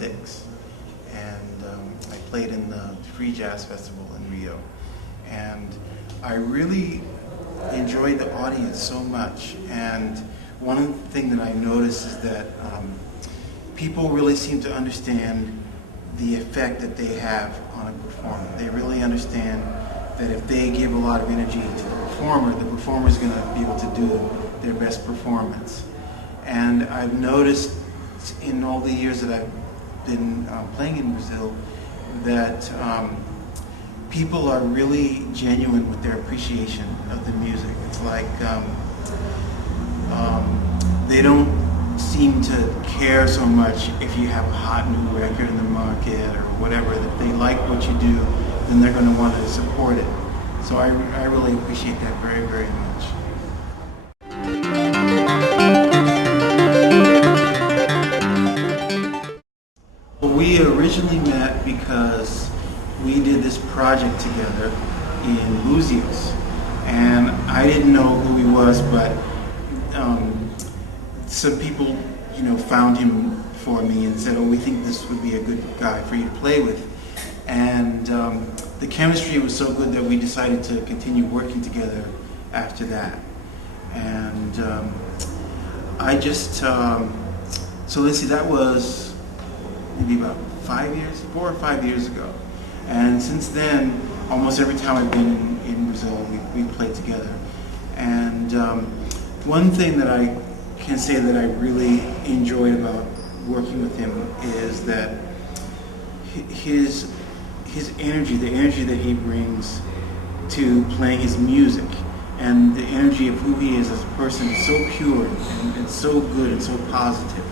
1996, and I played in the Free Jazz Festival in Rio, and I really enjoyed the audience so much. And one thing that I noticed is that people really seem to understand the effect that they have on a performer. They really understand that if they give a lot of energy to the performer is going to be able to do their best performance. And I've noticed in all the years that I've been playing in Brazil that people are really genuine with their appreciation of the music. It's like they don't seem to care so much if you have a hot new record in the market or whatever. If they like what you do, then they're going to want to support it. So I really appreciate that very, very much. Well, we originally met because we did this project together in Buzios, and I didn't know who he was, but some people, found him for me and said, "Oh, we think this would be a good guy for you to play with." And the chemistry was so good that we decided to continue working together after that. And I just, so let's see, that was maybe about 4 or 5 years ago. And since then, almost every time I've been in Brazil, we've played together. And one thing that I can say that I really enjoyed about working with him is that his energy, the energy that he brings to playing his music, and the energy of who he is as a person is so pure and so good and so positive.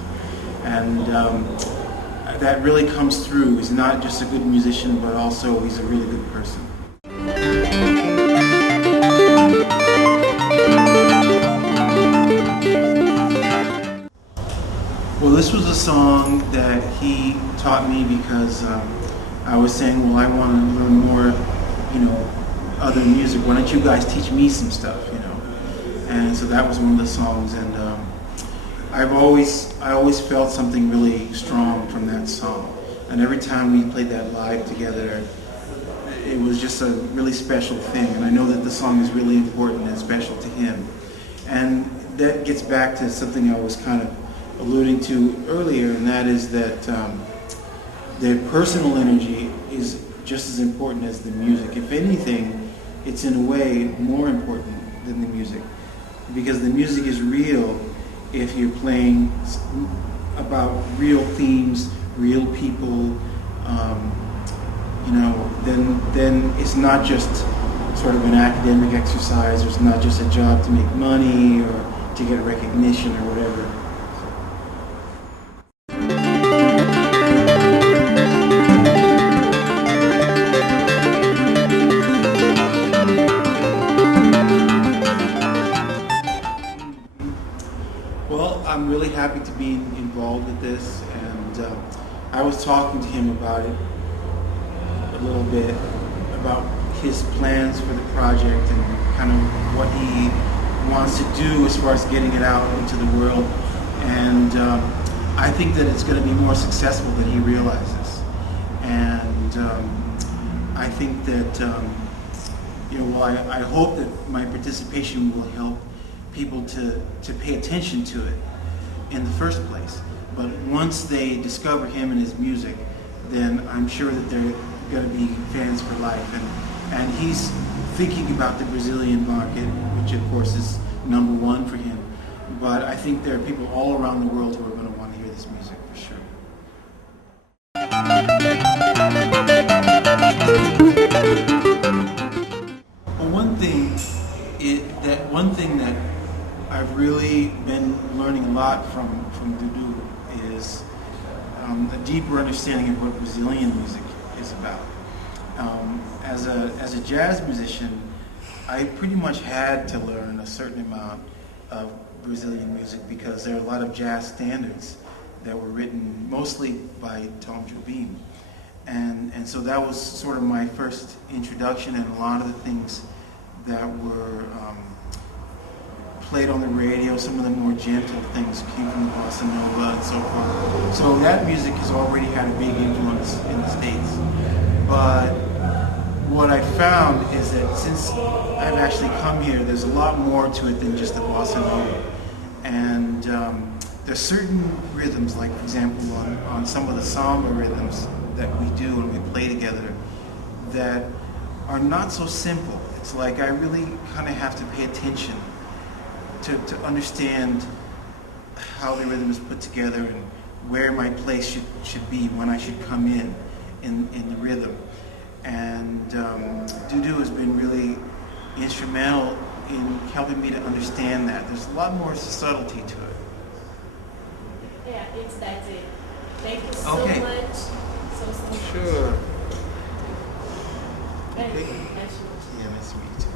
And that really comes through. He's not just a good musician, but also he's a really good person. Well, this was a song that he taught me because I was saying, well, I want to learn more, other music. Why don't you guys teach me some stuff, And so that was one of the songs, and I always felt something really strong from that song. And every time we played that live together, it was just a really special thing. And I know that the song is really important and special to him. And that gets back to something I was kind of alluding to earlier, and that is that the personal energy is just as important as the music. If anything, it's in a way more important than the music, because the music is real if you're playing about real themes, real people, then it's not just sort of an academic exercise, or it's not just a job to make money or to get recognition or whatever. Well, I'm really happy to be involved with this, and I was talking to him about it a little bit, about his plans for the project and kind of what he wants to do as far as getting it out into the world. And I think that it's going to be more successful than he realizes. And I think that, I hope that my participation will help people to pay attention to it in the first place. But once they discover him and his music, then I'm sure that they're going to be fans for life. And he's thinking about the Brazilian market, which of course is #1 for him. But I think there are people all around the world who are going to want to hear this music for sure. Well, one thing that I've really been learning a lot from Dudu is a deeper understanding of what Brazilian music is about. As a jazz musician, I pretty much had to learn a certain amount of Brazilian music because there are a lot of jazz standards that were written mostly by Tom Jobim. And so that was sort of my first introduction, and a lot of the things that were played on the radio. Some of the more gentle things came from the bossa nova and so forth. So that music has already had a big influence in the States. But what I found is that since I've actually come here, there's a lot more to it than just the bossa nova. And there's certain rhythms, like for example on some of the samba rhythms that we do when we play together, that are not so simple. It's like I really kind of have to pay attention to understand how the rhythm is put together and where my place should be, when I should come in the rhythm. And Dudu has been really instrumental in helping me to understand that. There's a lot more subtlety to it. Yeah, that's it. Thank you so Okay. much. So Sure. Thank Okay. you. Nice to meet you. Yeah, nice to meet you too.